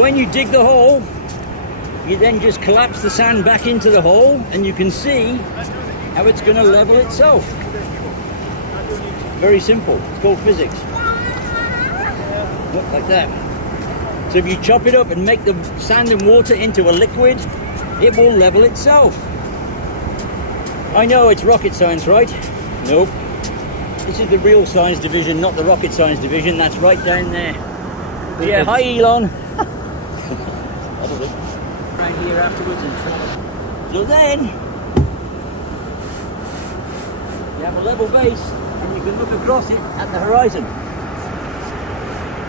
So when you dig the hole, you then just collapse the sand back into the hole, and you can see how it's going to level itself. Very simple. It's called physics. Look, like that. So if you chop it up and make the sand and water into a liquid, it will level itself. I know it's rocket science, right? Nope. This is the real science division, not the rocket science division. That's right down there. But yeah, hi Elon. Right here afterwards. So then, you have a level base and you can look across it at the horizon.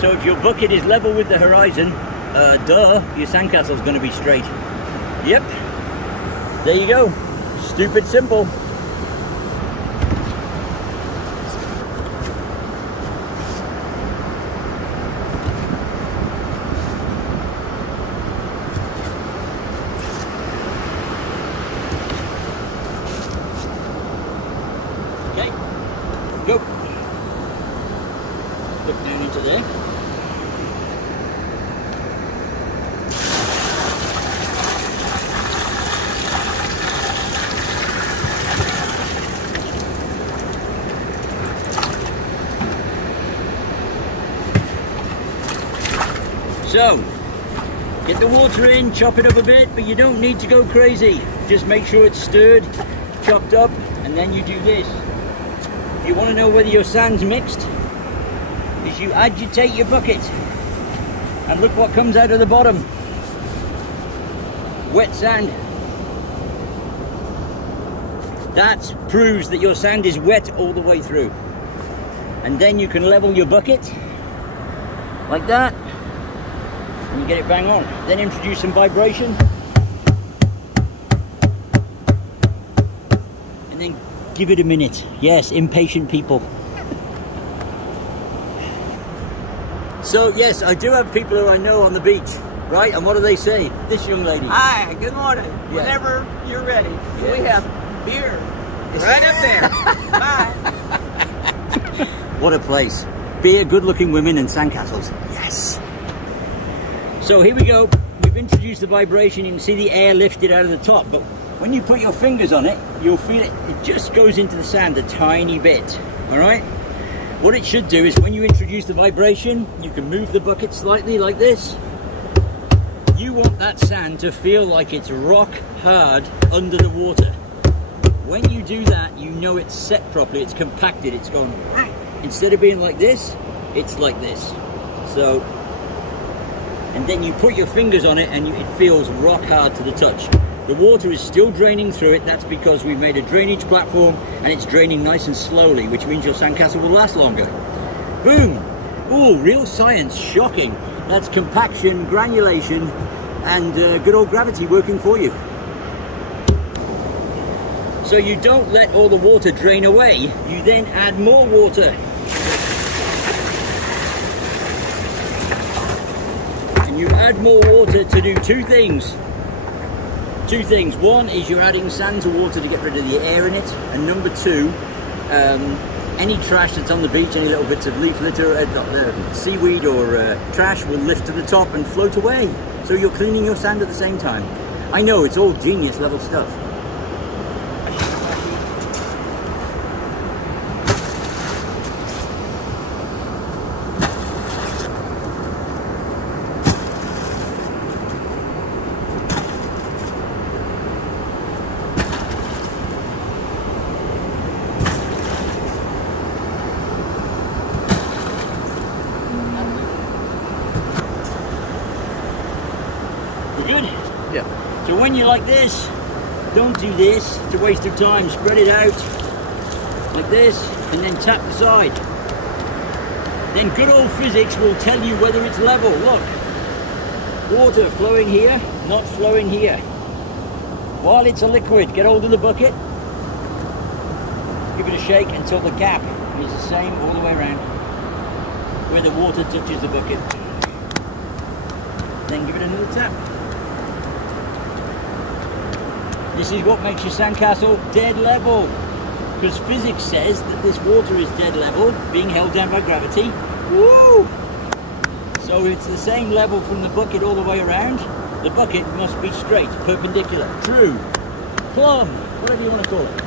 So if your bucket is level with the horizon, duh, your sandcastle is going to be straight. Yep. There you go. Stupid simple. Okay, go. Look down into there. So, get the water in, chop it up a bit, but you don't need to go crazy. Just make sure it's stirred, chopped up, and then you do this. If you want to know whether your sand's mixed, is you agitate your bucket. And look what comes out of the bottom. Wet sand. That proves that your sand is wet all the way through. And then you can level your bucket, like that. And you get it bang on. Then introduce some vibration. And then give it a minute. Yes, impatient people. So yes, I do have people who I know on the beach, right? And what do they say? This young lady. Hi, good morning. Yeah. Whenever you're ready. Yeah. We have beer. It's right up there. Bye. What a place. Beer, good-looking women and sandcastles. Yes. So here we go. We've introduced the vibration. You can see the air lifted out of the top, but when you put your fingers on it, you'll feel it. It just goes into the sand a tiny bit. All right. What it should do is when you introduce the vibration, you can move the bucket slightly like this. You want that sand to feel like it's rock hard under the water. When you do that, you know it's set properly. It's compacted. It's gone. Instead of being like this, it's like this. So. And then you put your fingers on it and it feels rock hard to the touch. The water is still draining through it. That's because we've made a drainage platform and it's draining nice and slowly, which means your sandcastle will last longer. Boom! Ooh, real science, shocking. That's compaction, granulation, and good old gravity working for you. So you don't let all the water drain away, you then add more water. You add more water to do two things. Two things. One is you're adding sand to water to get rid of the air in it, and number two, any trash that's on the beach, any little bits of leaf litter, seaweed or trash will lift to the top and float away. So you're cleaning your sand at the same time. I know, it's all genius level stuff. Good? Yeah. So when you're like this, don't do this, it's a waste of time. Spread it out like this and then tap the side. Then good old physics will tell you whether it's level. Look, water flowing here, not flowing here. While it's a liquid, get hold of the bucket, give it a shake until the gap is the same all the way around where the water touches the bucket. Then give it another tap. This is what makes your sandcastle dead level, because physics says that this water is dead level, being held down by gravity. Woo! So So it's the same level from the bucket all the way around. The bucket must be straight, perpendicular, true, plumb, whatever you want to call it.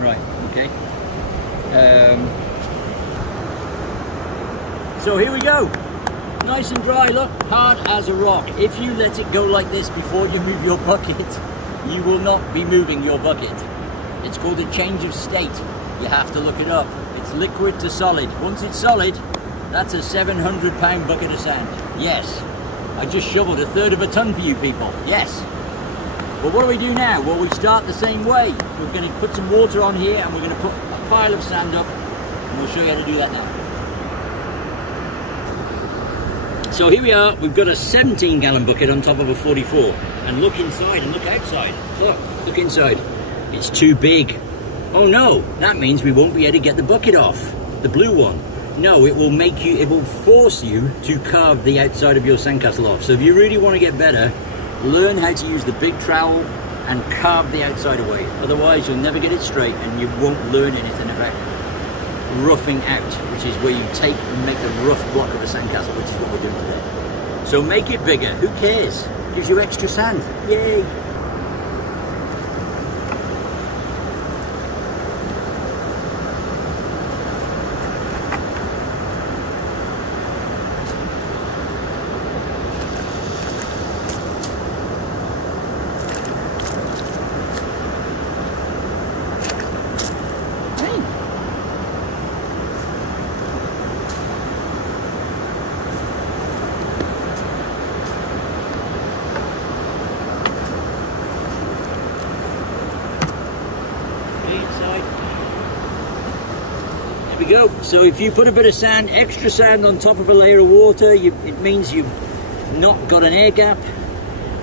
Right, okay. So here we go. Nice and dry, look, hard as a rock. If you let it go like this before you move your bucket, you will not be moving your bucket. It's called a change of state. You have to look it up. It's liquid to solid. Once it's solid, that's a 700-pound bucket of sand. Yes, I just shoveled 1/3 of a ton for you people. Yes. But what do we do now? Well, we start the same way. We're going to put some water on here and we're going to put a pile of sand up, and we'll show you how to do that now. So here we are, we've got a 17-gallon bucket on top of a 44. And look inside and look outside. Look inside. It's too big. Oh no, that means we won't be able to get the bucket off. The blue one. No, it will force you to carve the outside of your sandcastle off. So if you really want to get better, learn how to use the big trowel and carve the outside away. Otherwise, you'll never get it straight and you won't learn anything about roughing out, which is where you take and make a rough block of a sandcastle, which is what we're doing today. So make it bigger. Who cares? Gives you extra sand. Yay! We go. So if you put a bit of sand, extra sand on top of a layer of water, it means you've not got an air gap.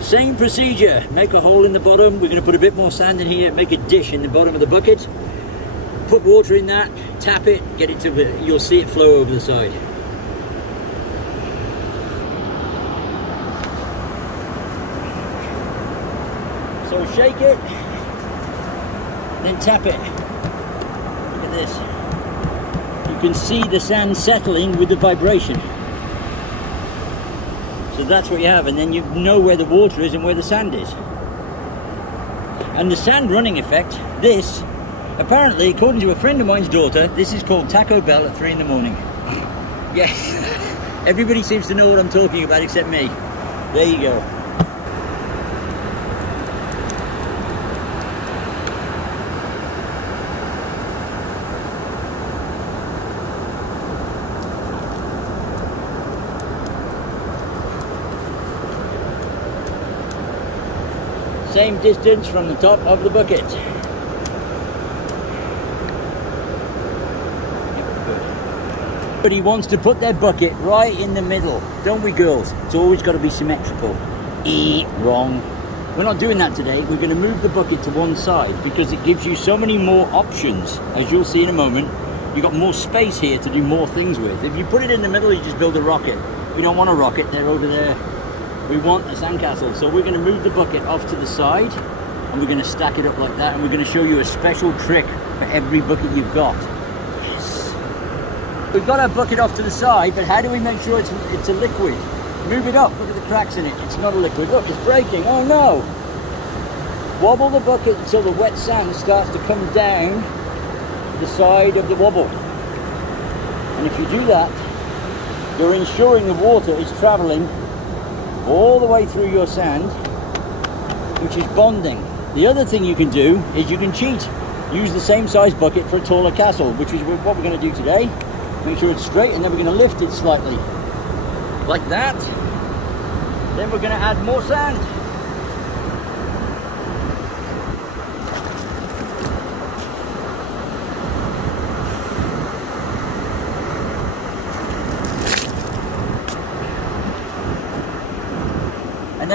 Same procedure, make a hole in the bottom. We're going to put a bit more sand in here, make a dish in the bottom of the bucket, put water in that, tap it, get it to you'll see it flow over the side. So shake it, then tap it. Look at this. You can see the sand settling with the vibration. So that's what you have, and then you know where the water is and where the sand is. And the sand running effect, this, apparently, according to a friend of mine's daughter, this is called Taco Bell at 3 in the morning. Yes, everybody seems to know what I'm talking about except me. There you go. Same distance from the top of the bucket. But he wants to put their bucket right in the middle, don't we girls? It's always got to be symmetrical. Wrong. We're not doing that today. We're going to move the bucket to one side because it gives you so many more options. As you'll see in a moment, you've got more space here to do more things with. If you put it in the middle, you just build a rocket. We don't want a rocket, they're over there. We want a sandcastle, so we're going to move the bucket off to the side and we're going to stack it up like that, and we're going to show you a special trick for every bucket you've got. Yes. We've got our bucket off to the side, but how do we make sure it's a liquid? Move it up, look at the cracks in it. It's not a liquid. Look, it's breaking. Oh no! Wobble the bucket until the wet sand starts to come down the side of the wobble. And if you do that, you're ensuring the water is traveling all the way through your sand, which is bonding. The other thing you can do is you can cheat. Use the same size bucket for a taller castle, which is what we're going to do today. Make sure it's straight, and then we're going to lift it slightly. Like that. Then we're going to add more sand.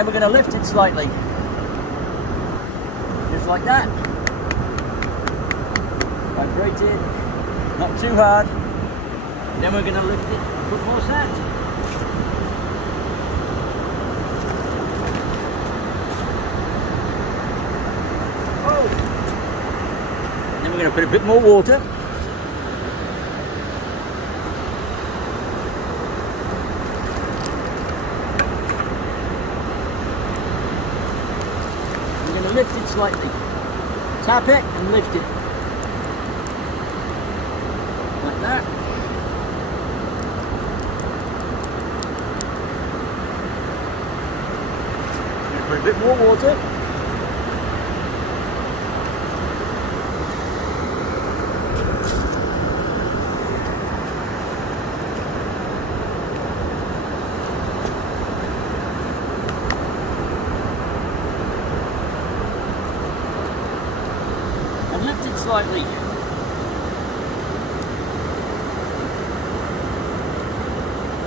then we're going to lift it slightly. Just like that. Vibrate it, not too hard. Then we're going to lift it, put more sand. Oh! Then we're going to put a bit more water. Lift it slightly. Tap it and lift it. Like that. I'm going to put a bit more water. Lift it slightly.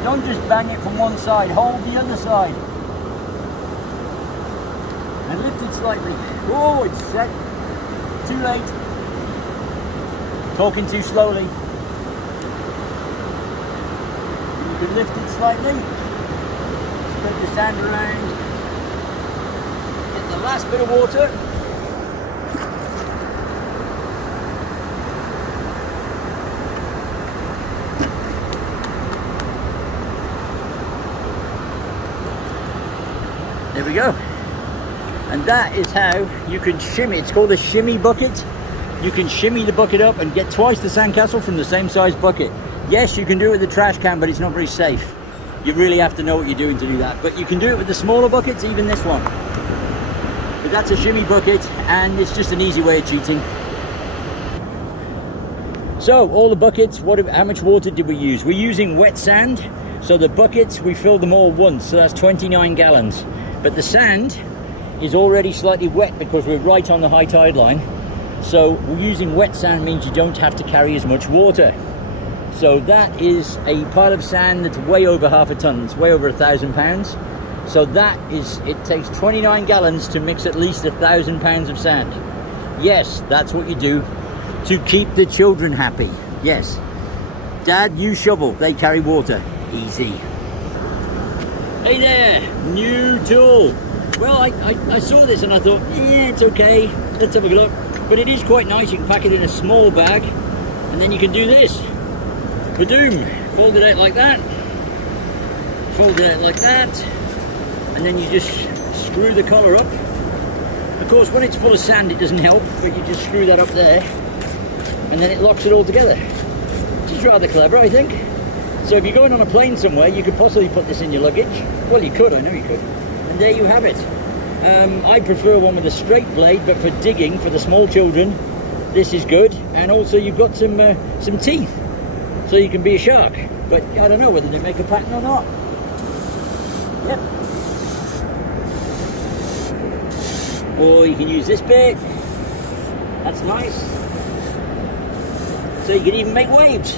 Don't just bang it from one side, hold the other side. And lift it slightly. Oh, it's set. Too late. Talking too slowly. You can lift it slightly. Spread the sand around. Get the last bit of water. There we go. And that is how you can shimmy. It's called a shimmy bucket. You can shimmy the bucket up and get twice the sandcastle from the same size bucket. Yes, you can do it with the trash can, but it's not very safe. You really have to know what you're doing to do that. But you can do it with the smaller buckets, even this one. But that's a shimmy bucket, and it's just an easy way of cheating. So, all the buckets, how much water did we use? We're using wet sand. So the buckets, we filled them all once, so that's 29 gallons. But the sand is already slightly wet because we're right on the high tide line. So using wet sand means you don't have to carry as much water. So that is a pile of sand that's way over half a ton. It's way over 1,000 pounds. So it takes 29 gallons to mix at least 1,000 pounds of sand. Yes, that's what you do to keep the children happy. Yes. Dad, you shovel, they carry water. Easy. Hey there, new tool. Well, I saw this and I thought, yeah, it's okay. Let's have a look. But it is quite nice. You can pack it in a small bag, and then you can do this. Badoom. Fold it out like that. Fold it out like that. And then you just screw the collar up. Of course, when it's full of sand, it doesn't help, but you just screw that up there, and then it locks it all together. Which is rather clever, I think. So if you're going on a plane somewhere, you could possibly put this in your luggage. Well, you could, I know you could. And there you have it. I prefer one with a straight blade, but for digging, for the small children, this is good. And also you've got some teeth, so you can be a shark. But I don't know whether they make a pattern or not. Yep. Or you can use this bit. That's nice. So you can even make waves.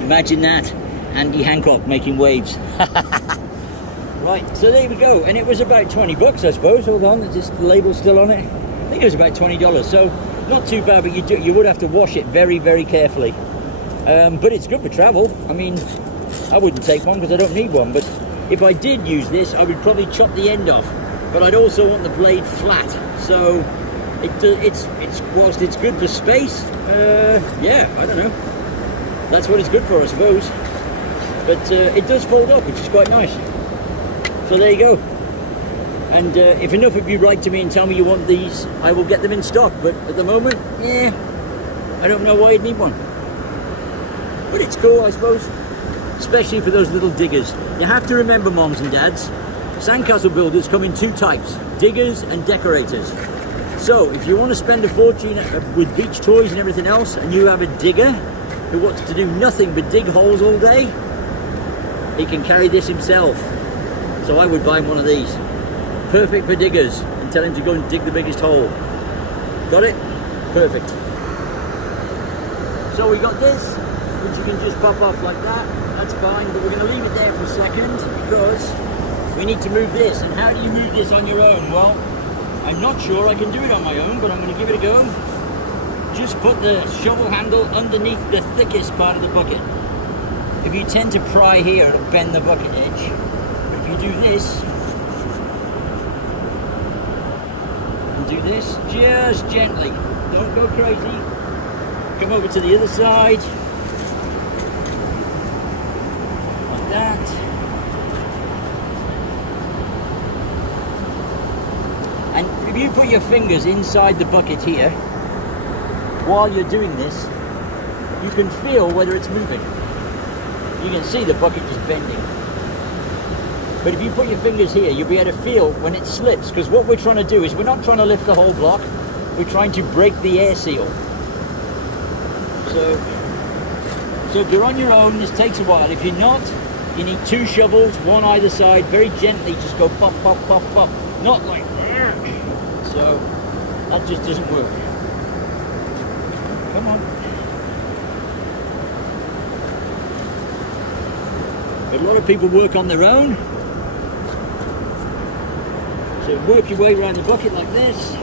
Imagine that. Andy Hancock making waves. Right, so there we go. And it was about 20 bucks, I suppose. Hold on, the label's still on it. I think it was about $20. So not too bad, but you would have to wash it very, very carefully. But it's good for travel. I mean, I wouldn't take one because I don't need one. But if I did use this, I would probably chop the end off. But I'd also want the blade flat. So whilst it's good for space, yeah, I don't know. That's what it's good for, I suppose. But it does fold up, which is quite nice. So there you go. And if enough of you write to me and tell me you want these, I will get them in stock. But at the moment, yeah, I don't know why you'd need one. But it's cool, I suppose. Especially for those little diggers. You have to remember, moms and dads, sandcastle builders come in two types: diggers and decorators. So if you want to spend a fortune with beach toys and everything else, and you have a digger who wants to do nothing but dig holes all day, he can carry this himself. So I would buy him one of these. Perfect for diggers, and tell him to go and dig the biggest hole. Got it? Perfect. So we got this, which you can just pop off like that. That's fine, but we're going to leave it there for a second because we need to move this. And how do you move this on your own? Well, I'm not sure I can do it on my own, but I'm going to give it a go. Just put the shovel handle underneath the thickest part of the bucket. If you tend to pry here, it'll bend the bucket edge. But if you do this, and do this, just gently. Don't go crazy. Come over to the other side. Like that. And if you put your fingers inside the bucket here, while you're doing this, you can feel whether it's moving. You can see the bucket just bending. But if you put your fingers here, you'll be able to feel when it slips, because what we're trying to do is we're not trying to lift the whole block, we're trying to break the air seal. So if you're on your own, this takes a while. If you're not, you need 2 shovels, one either side, very gently, just go pop, pop, pop, pop. Not like that. So that just doesn't work. Come on. But a lot of people work on their own. So work your way around the bucket like this.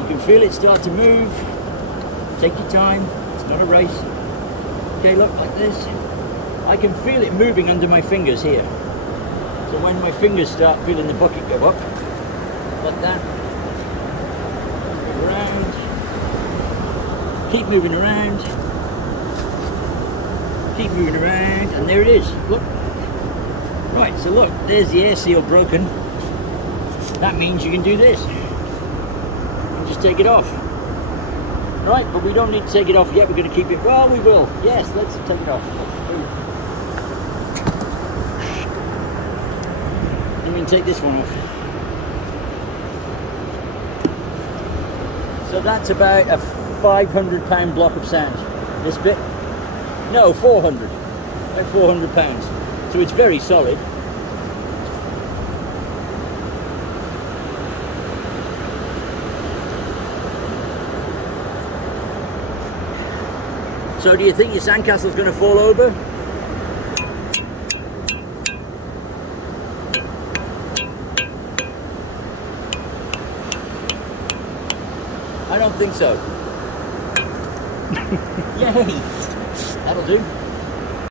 You can feel it start to move. Take your time, it's not a race. Okay, look, like this. I can feel it moving under my fingers here. So when my fingers start feeling the bucket go up, like that. Move around. Keep moving around. Keep moving around, and there it is. Look. Right, so look, there's the air seal broken. That means you can do this. And just take it off. Right, but we don't need to take it off yet. We're going to keep it. Well, we will. Yes, let's take it off. And we can take this one off. So that's about a 500-pound block of sand. This bit. No, 400. About 400 pounds. So it's very solid. So do you think your sandcastle's going to fall over? I don't think so. Yay! That'll do.